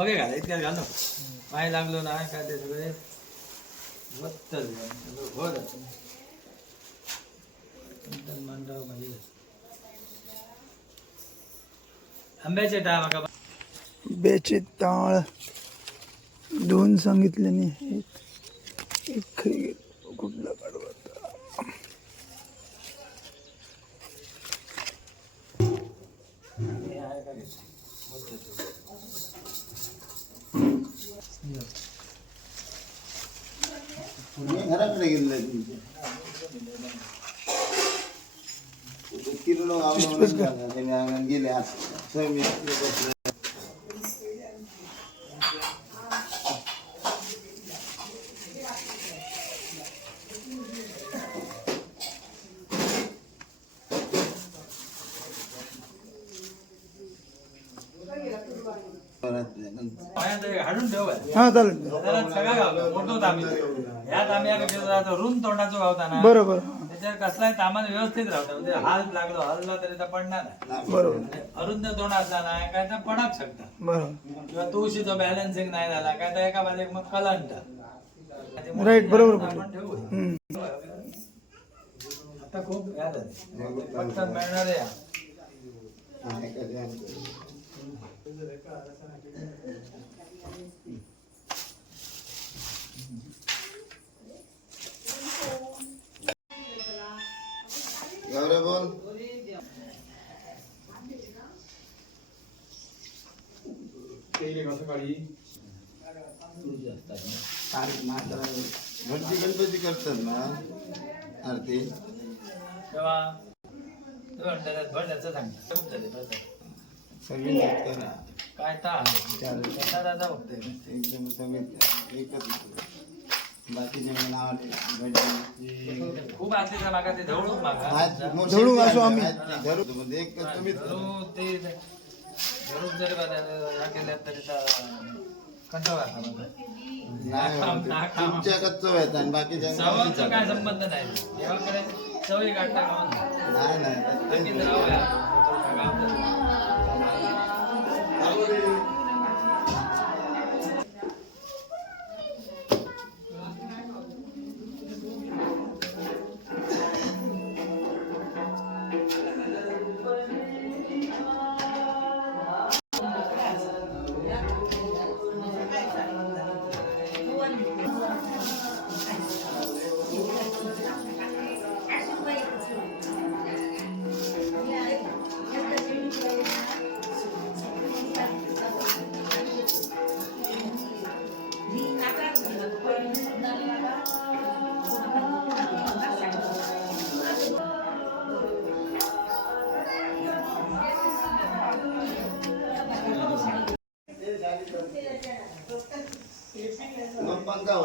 बघे घाला इतक्यात घाल नको पाय लागलो ना काय ते सगळे. नंतर मंडळ म्हणजे आंब्याचे माका बेचे ताळ दोन सांगितले नी एक एक खाई गेलो. कुठला काढू आता? हे आहे का? घेतलं? घराकडे गेलेलं आहे तुमचे किलो आवडून गेले आज स्वयंपाक बसले. परत नंतर पायात हे हाडून ठेव बाय. हा चालेल. त्याला सगळा गावतो मोठो तांबी ह्या तांब्याला घेऊन जातो रुम तोंडाचो गावताना. बरोबर. त्याच्यावर कसलाय तामान व्यवस्थित राहतं. म्हणजे हाल लागलो हलला तरी तर पडणार नाही बरोबर. आणि अरुंद तोंड असला ना काय तर पडाक शकता. बरोबर. किंवा तुळशीचा बॅलन्सिंग नाही झाला काय तर एका बाजूक मग कलंट Right, बरोबर आपण ठेवू. हम्म. आता खूप या झाले पटकन मिळणारे या. आहे का घरची गणपती करतात ना? आरती. सगळी करा. काय एकदम सगळी एकच बाकीचे खूप मागा ते धवळूक मागा धरू असू आम्ही. धरू म्हणजे एक धरून जरी. नाही तुमच्या कच्चो आहेत आणि बाकीच्या चवाचा काय संबंध नाही. देवाकडे चवही काढता का नाही नाही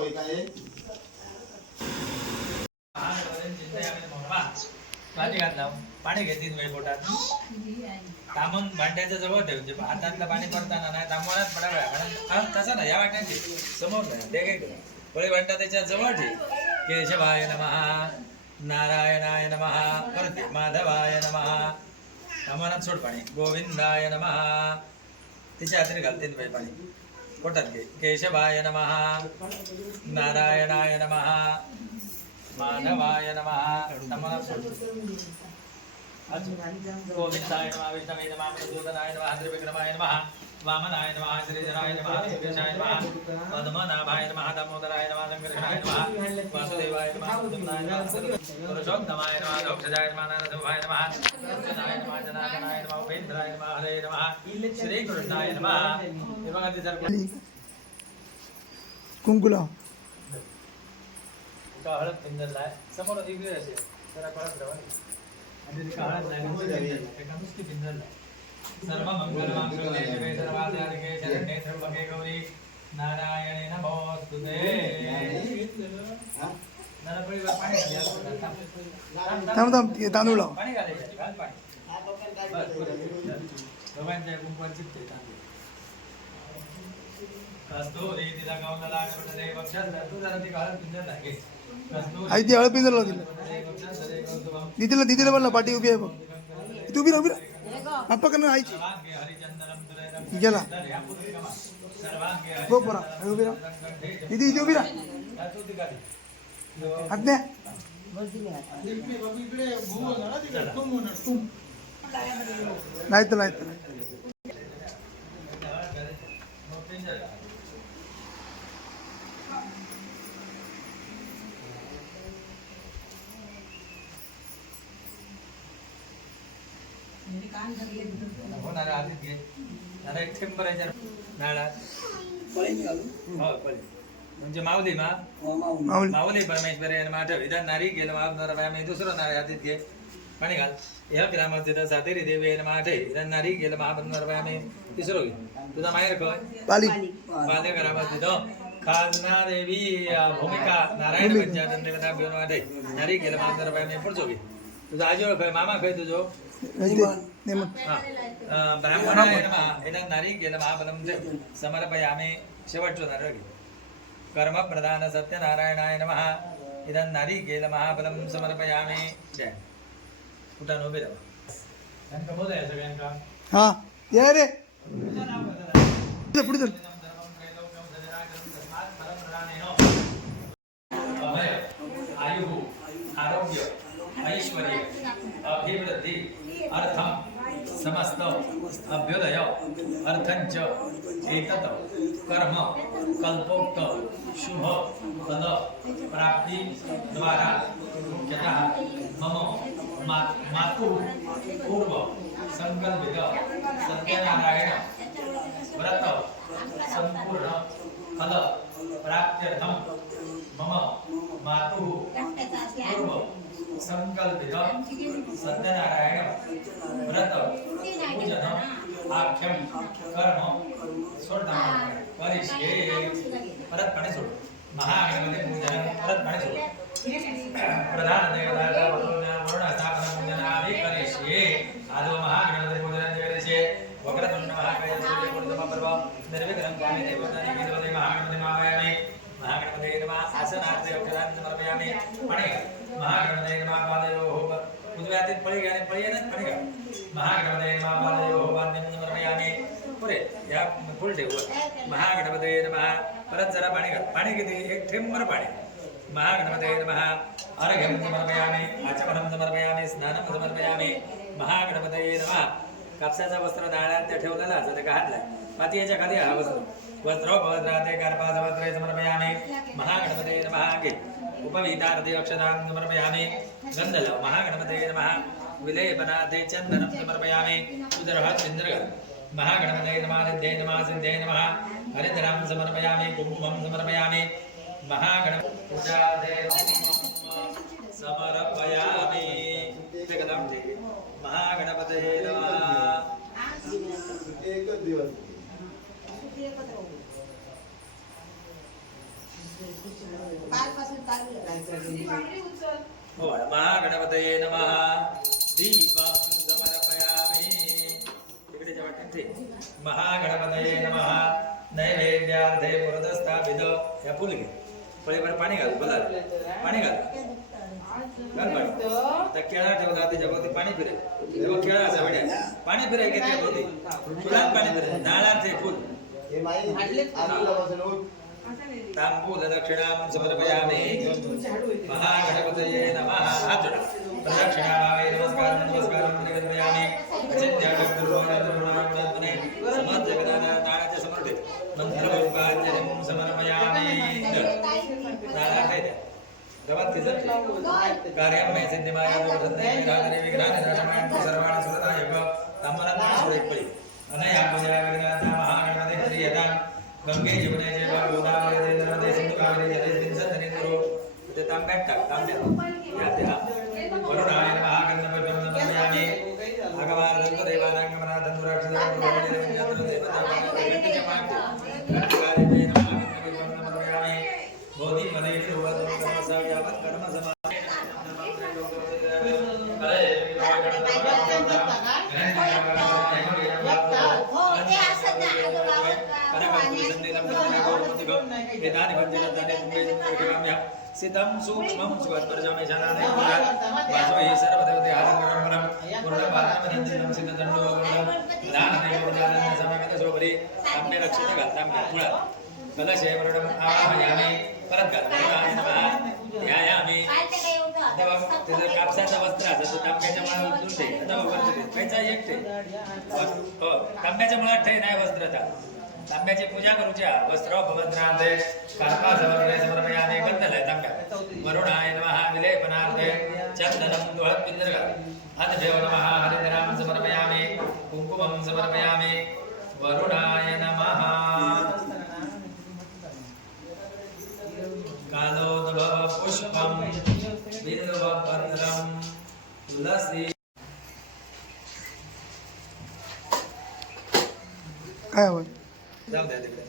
होय काय पाणी घातला पाणी घेतील वेळ पोटात. थांबून भांड्याच्या जवळ ठेवते म्हणजे हातातलं पाणी पडताना नाही तांबवण्यात पडा वेळा कारण तसं ना या वाट्यात समोर नाही ते काय करू? पळे भांडा त्याच्याजवळ ठेव. केशवाय नमहा नारायणाय नमहा परत माधवाय नमहा. तांबवण्यात सोड पाणी. गोविंदाय नमहा. तिच्या हाताने घालतील बाई पाणी. पोटात घे केशवाय नमहा नारायणाय नमहा माधवाय नमः नमः गोविंदाय नमः विष्णवे नमः मधुसूदनाय नमः त्रिविक्रमाय नमः वामनाय नमः श्रीधराय नमः सुरेशाय नमः पद्मनाभाय नमः दामोदराय नमः संकर्षणाय नमः वासुदेवाय नमः मुकुन्दाय नमः पुरुषोत्तमाय नमः दक्षजाय नमः नरसिंहाय नमः अर्जुनाय नमः जनार्दनाय नमः उपेन्द्राय नमः हरे नमः श्रीकृष्णाय नमः हे बघा ते जर कुंकुला का हळद पिंजरला आहे समोर इकडे असेल जरा कळत राहा आणि ती. शिवे सर्वाधारिके शरण्ये गौरी नारायणे थांब, थांब. तांदूळ लाव. पाणी घालायचं घाल पाणी दोघांच्या तांदूळ कस्तुरी तिला गावला लागले बक्षात तू जरा ती हळद पिंजरला लागेल कस्तुरी आई ती हळद पिंजर लाव दिदीला दिदीला म्हणलं पाठी उभी आहे बघ. उभी उभी राहा. apa kena naik iya go pura ayo bira. Nah, itu bira. Naik tuh naik होणार आधीच घे जरा एक टेम्परेचर नाळा पळेन घालू हो पळेन म्हणजे माऊली मा? माऊली. माऊली परमेश्वरी आणि माठव इथं नारी गेलं बाय मी दुसरं नाळ आधीत घे पाणी घाल. या ग्रामात तिथं सातेरी देवी आणि माठे इथं नारी गेलं बाय आम्ही तिसरो घे तुझा माहेर खय पाली. पाले. ग्रामात तिथं खाजना देवी भूमिका. नारायण पंचायत देवता घेऊन वाटे नारी गेलं महाबंधणार बाय मी पुढचो घे तुझा आजी खय मामा खय तुझो? బ్రాహ్మణ సమర్పయామి శివట్టు నరగి కర్మ ప్రధాన సత్యనారాయణాయ నమ ఇదం నరికేల మహాబలం సమర్పయామి जय कुठं उभे राहा हा या रे पुढे आयु आरोग्य ऐश्वर हे वृद्धी अर्थम समस्त अभ्युदय अर्थंच एतत कर्म कल्पोक्त शुभ फल प्राप्ति द्वारा मुख्यतः मम मा मातु पूर्व संकल्पित सत्यनारायण व्रत संपूर्ण फल प्राप्त्यर्थम मम मातु पूर्व సంకల్పిత సత్యనారాయణ వ్రత పూజన ఆఖ్యం కర్మ స్వర్ణ పరిష్కే परत पाणी सोड महाआघाडीमध्ये पूजन परत पाणी सोड प्रधान देवता वरुण स्थापन पूजन आदि करिष्ये आदो महागणपति पूजन करिष्ये वक्रतुण्ड महाकाय सूर्य पूर्णतम पर्व निर्विघ्नं कामे देवतानि विधवते महागणपति मावयामि महागणपते नमः. आसनार्थे औषधान् समर्पयामि. फणे. महागणपते नमः पादयोः उद्व्यातित फळे परत जरा पाणी घाल. पाणी किती? एक थेंबर पाणी. महागणपते नमः. अर्घ्यं समर्पयामि. आचमनं समर्पयामि. स्नानं समर्पयामि. महागणपते नमः. कापसाचा वस्त्र दाळ्यात त्या ठेवलेला असं त्या घातलाय माती याच्या खाली हा वस्त्र. वस्त्रोपवस्त्राते गर्भासवस्त्रे समर्पयामि। महागणपते नमः उपवीतारतिवक्षतां समर्पयामि। गन्धलौ महागणपते नमः। विलेपनाथे चन्दनं समर्पयामि। उदरः चन्द्र। महागणपते नमः सिद्धे नमः सिद्धे नमः। हरिद्रां समर्पयामि। कुङ्कुमं समर्पयामि। महागणपूजादे समर्पयामि। महागणपते नमः। एक दिवस। गणपतये महागणपतये नमः नैवेद्यार्थे पुरतस्थापित पाणी घाल बोला पाणी घाल घाल पाणी तर केळा ठेवला त्याच्याभोवती पाणी फिरेल तेव्हा केळा असा वाड्या पाणी फिराय की त्याच्याभोवती फुलात पाणी फिरेल नाळाचे फुल हे ताम्बूलदक्षिणां समर्पयामि महागणपतये नमः प्रदक्षिणाय नमस्कारं नमस्कारं निवेदयामि अचिन्त्यागुरुवात्मने समाजगणानाथ समर्पित मन्त्रपुष्पाञ्जलिं समर्पयामि नारायण भवति सत् कार्यं मे सिद्धिमाय वर्धन्ते रात्रि विघ्नानि सर्वाणि सददाय तम्बरन्तं सूर्यपरि अनया पूजया विघ्नानां महागणपते हरियतां गङ्गे जीवने जय गोदावरी ते तांब्यात टाक तांब्यात. या द्या वरुणाय नमः गणपती सितं सूक्ष्मं सुवर्तर्जमे जनादे वासो हि सर्वदेवते आदिकरणं पूर्णपादमनिन्दनं सिद्धदण्डोगुणं ज्ञानदेवो ज्ञानं समवेतसोपरि ताम्ये रक्षिते मुळात आवाहयामि परत घालून ध्यायामि। त्याचं कापसाचं वस्त्र असं तांब्याच्या मुळात उचलून एक ठे तांब्याच्या मुळात ठे नाही वस्त्रता। तांब्याची पूजा करूच्या. वस्त्र भवद्रांते कर्मा समर्पणे समर्पयामे गंधलय तांब्या. वरुणाय नमः विलेपनार्थे चंदनं तुळत पिंदरगा अद्भ्यो नमः हरिद्राम समर्पयामि कुंकुमं समर्पयामि. वरुणाय नमः। कालोद्भव पुष्पं बिल्वपत्रं तुलसी। काय होईल जाऊ द्या तिकडे.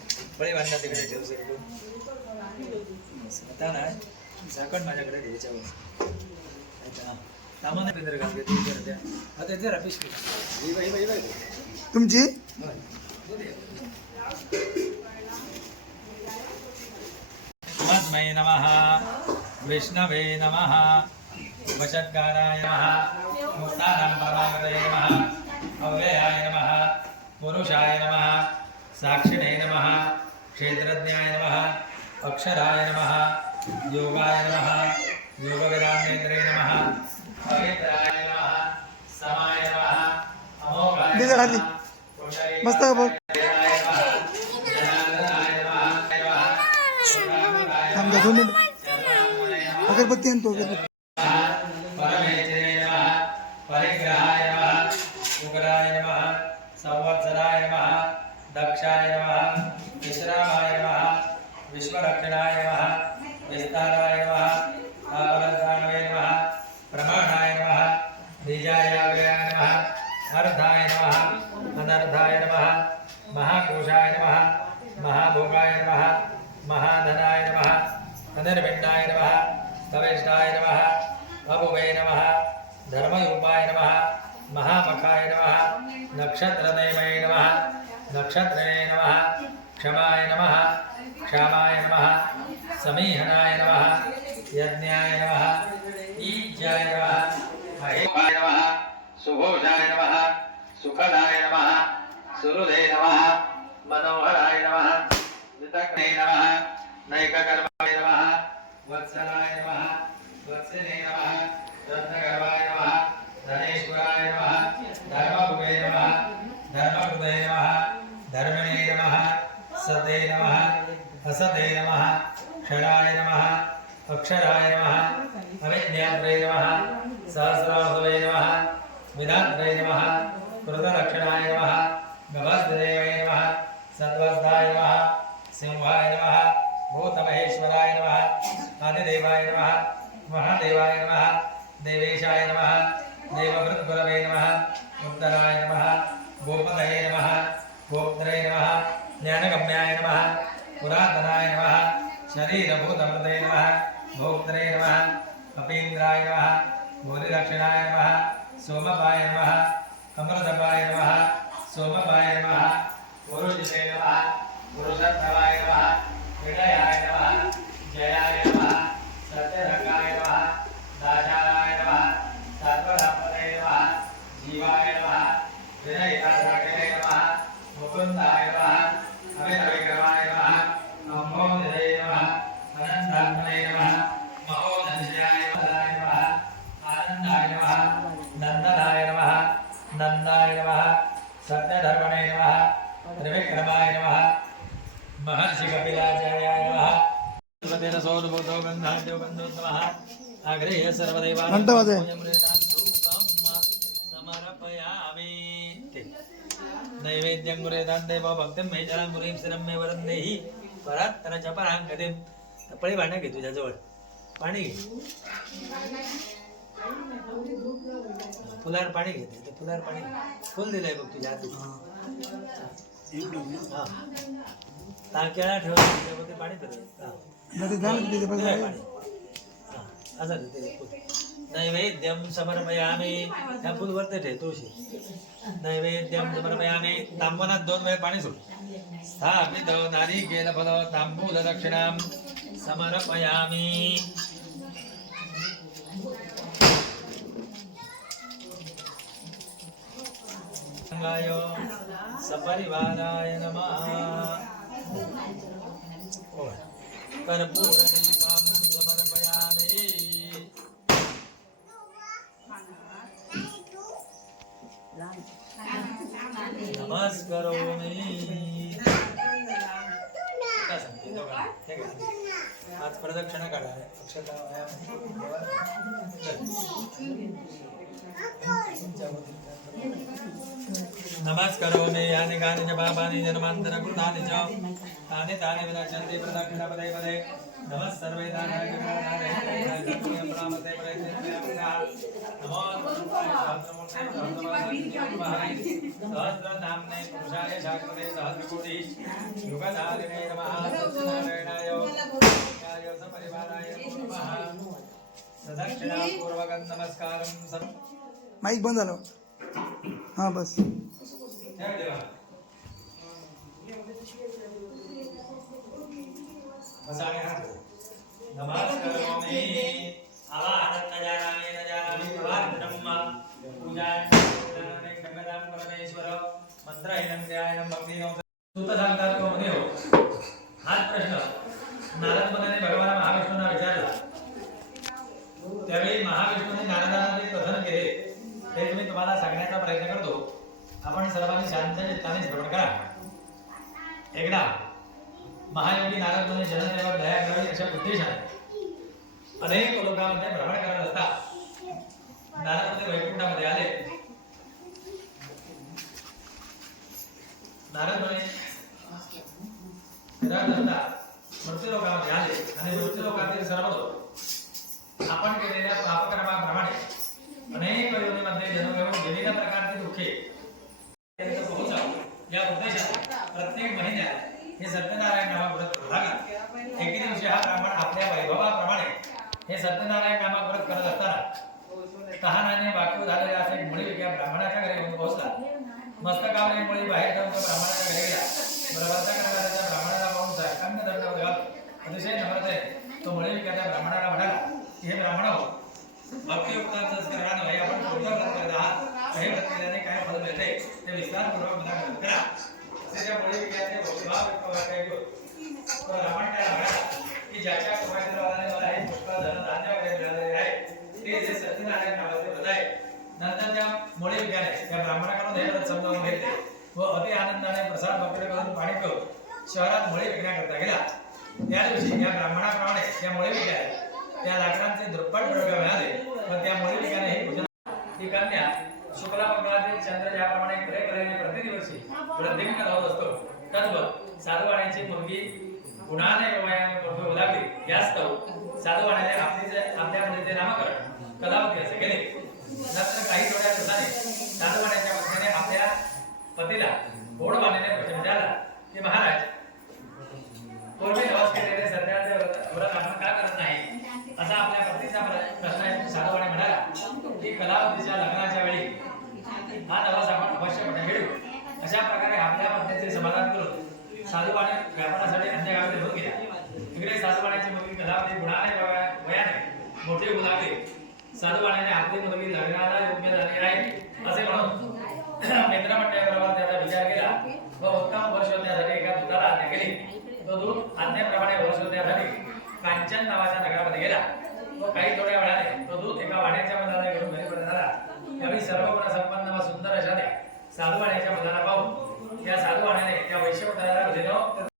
बांधा तिकडे ठेवू सर आता ना झाकण माझ्याकडे घ्यायच्यावर सामान पिंजर घालते ती जरा द्या. आता ते जरा पिशवी तुमची. तस्मै नमः विष्णवे नमः वशत्काराय नमः मुक्तानां परमागतये नमः अव्ययाय नमः पुरुषाय नमः साक्षिणे नमः क्षेत्रज्ञाय नमः अक्षराय नमः योगाय नमः योगविरामेन्द्रे नमः पवित्राय नमः समाय नमः अमोघाय खाली. नमः पुरुषाय मस्त का बघ थांब जा, दोन मिनिट. अगरबत्ती आणतो अगरबत्ती. परमेश्वरे नमः परिग्रहाय नमः उग्राय नमः संवत्सराय नमः दक्षाय नमः विश्रामाय नमः विश्वरक्षणाय नमः विस्ताराय नमः तापलधानवे नमः प्रमाणाय नमः बीजायाव्याय नमः अर्धाय नमः अनर्धाय नमः महाकोशाय नमः महाभोगाय नमः महाधनाय नमः अनिर्भिण्डाय नमः कविष्ठाय नमः अभुवे नमः धर्मयूपाय नमः महामखाय नमः नक्षत्रदेवये नमः नक्षत्रे नमः क्षमाय नमः क्षामाय नमः समीहनाय नमः यज्ञाय नमः ईज्याय नमः महेशाय नमः सुघोषाय नमः सुखदाय नमः सुहृदे नमः मनोहराय नमः वितग्ने नमः नैककर्माय नमः वत्सलाय नमः वत्सले नमः रत्नगर्भाय नमः धनेश्वराय नमः धर्मभुवे नमः धर्मकृते नमः धर्मिणे नमः सते नमः असते नमः क्षराय नमः अक्षराय नमः अविज्ञात्रे नमः सहस्रासवे नमः विधात्रे नमः कृतलक्षणाय नमः गभस्देवे नमः सद्वस्ताय नमः सिंहाय नमः भूतमहेश्वराय नमः आदिदेवाय नमः महादेवाय नमः देवेशाय नमः देववृत्गुरवे नमः उत्तराय नमः गोपदये नमः गोप्त्रे नमः ज्ञानगम्याय नमः पुरातनाय नमः शरीरभूतमृते नमः भोक्तरे नमः कपीन्द्राय नमः भूरिदक्षिणाय नमः सोमपाय नमः अमृतपाय नमः सोमपाय नमः पुरुषते नमः पुरुषोत्तमाय नमः विनयाय घंटा ते. नैवेद्यं गुरेदान देव भक्तिं मे जलं गुरीं शिरं मे वरं देहि परात्तर च परां गतिं पळी भांडं घे तुझ्याजवळ. पाणी घे. फुलावर पाणी घेते ते फुलावर पाणी. फुल दिलंय बघ तुझ्या हाती. हा. टाक्याला ठेवलं त्याच्यामध्ये पाणी पाणी. हा. असं दे ते फुल. नैवेद्यम समर्पयामी ह्या फुलवरती ठेव तुळशी नैवेद्यम समर्पयामी तांबनात दोन वेळ पाणी सोड स्थापित नमस्करोमि काय सांगते? दोघांना? हे घ्या. आज प्रदक्षिणा काढा अक्षता नमस्करोमि यानि कानि च पापानि जन्मान्तरकृतानि च तानि तानि विनश्यन्ति प्रदक्षिणपदे पदे नमः सर्वे दानाय प्रणामते नमो सहस्रनाम्ने पुरुषाय शाश्वते सहस्रकोटि युगधारिणे नमः सत्यनारायणाय नारायणाय सपरिवाराय नमः सदक्षिणापूर्वकं नमस्कारं सम् माईक बंद झालं. हां बस. जय देवा नमस्करोमि आवाहनं न जानामि न जानामि प्रभातब्रह्म पूजां पूजनाने परमेश्वर मंत्रहीनं ध्यानं भक्तिनं सांगतात तो म्हणे हो हाच प्रश्न नारद मुनीने भगवान महाविष्णूंना विचारला त्यावेळी महाविष्णूने नारदांना जे कथन केले ते मी तुम्हाला सांगण्याचा प्रयत्न करतो आपण सर्वांनी शांत चित्ताने श्रवण करा एकदा महायोगी नारद मुनी जनतेवर दया करावी अशा उद्देशाने अनेक लोकांमध्ये भ्रमण करत असता नारद मुनी वैकुंठामध्ये आले नारद मुनी फिरत असता मृत्यू लोकांमध्ये आले आणि मृत्यू लोकातील सर्व लोक आपण केलेल्या पापकर्माप्रमाणे अनेक योनीमध्ये जन्म घेऊन विविध प्रकारची दुःखे पर्यंत पोहोचावं या उद्देशाने प्रत्येक महिन्यात हे सत्यनारायण नामा व्रत भागा एके दिवशी हा ब्राह्मण आपल्या वैभवाप्रमाणे हे सत्यनारायण नामा व्रत करत असताना तहानाने वाकू झालेल्या असे मुळी या ब्राह्मणाच्या घरी येऊन पोहोचला. मस्तकावरील मुळी बाहेर जाऊन तो ब्राह्मणाच्या घरी गेला. बरोबरचा करणाऱ्या त्या ब्राह्मणाला पाहून सारखांना दंडावर घाल. अतिशय नम्रत आहे तो मुळी त्या ब्राह्मणाला म्हणाला की हे ब्राह्मण हो भक्तियुक्ताचं स्मरण नव्हे आपण कोणतं व्रत करत आहात? हे व्रत केल्याने काय फल मिळते? ते विस्तारपूर्वक मला कळत करा असे त्या मुळे विज्ञानाचे भक्तिभाव व्यक्त वाक्य ब्राह्मण त्याला म्हणाला? की ज्याच्या कृपाशीर्वादाने मला हे पुष्कळ धनधान्य वगैरे मिळालेले आहे ते जे सत्यनारायण नावाचे व्रत आहे नंतर त्या मुळे विद्याने त्या ब्राह्मणाकडून हे व्रत समजावून घेतले व अति आनंदाने प्रसाद भक्तीला करून पाणी करून शहरात मुळे विकण्याकरता गेला. त्या दिवशी या ब्राह्मणाप्रमाणे त्या मुळे विकल्याने त्या लाकडांचे दुप्पट द्रव्य मिळाले व त्या मुळे विद्याने हे पूजन ही कन्या शुक्ला मंगळातील चंद्र ज्याप्रमाणे खरे प्रतिदिवशी वृद्धिंग लावत असतो तद्वत साधुवाण्याची मुलगी गुणाने वयाने प्रभू लागले यास्तव साधुवाण्याने आपले आपल्या ते नामकरण कलावती असे केले. नंतर काही थोड्या दिवसाने साधुवाण्याच्या पत्नीने आपल्या पतीला गोड बांधलेले वचन द्याला की महाराज पूर्वी नवस केलेले सध्याचे व्रत आपण का करत नाही? असा आपल्या पत्नीचा प्रश्न ऐकून साधुवाने म्हणाला की कलावतीच्या लग्नाच्या वेळी हा नवस आपण अवश्यपणे घेऊ अशा प्रकारे आपल्या पत्नीचे समाधान करून साधुवाने व्यापारासाठी त्यांच्या गावी निघून गेल्या. तिकडे साधुवाण्याची मुलगी कलावती गुणाने वयाने मोठे होऊ लागली साधुवाण्याने आपली मुलगी लग्नाला योग्य झाली आहे असे म्हणून मित्रमंडळाबरोबर त्याचा विचार केला. व उत्तम वर्ष होण्यासाठी एका दुधाला आज्ञा केली. तो दूध आज्ञेप्रमाणे वर्ष होण्यासाठी कांचन नावाच्या नगरामध्ये गेला. व काही थोड्या वेळाने तो दूध एका वाड्याच्या मधाने घेऊन घरी परत त्यावेळी सर्व गुण संपन्न व सुंदर अशा त्या साधुवाण्याच्या मुलाला पाहून त्या साधू साधुवाण्याने त्या वैश्यवताला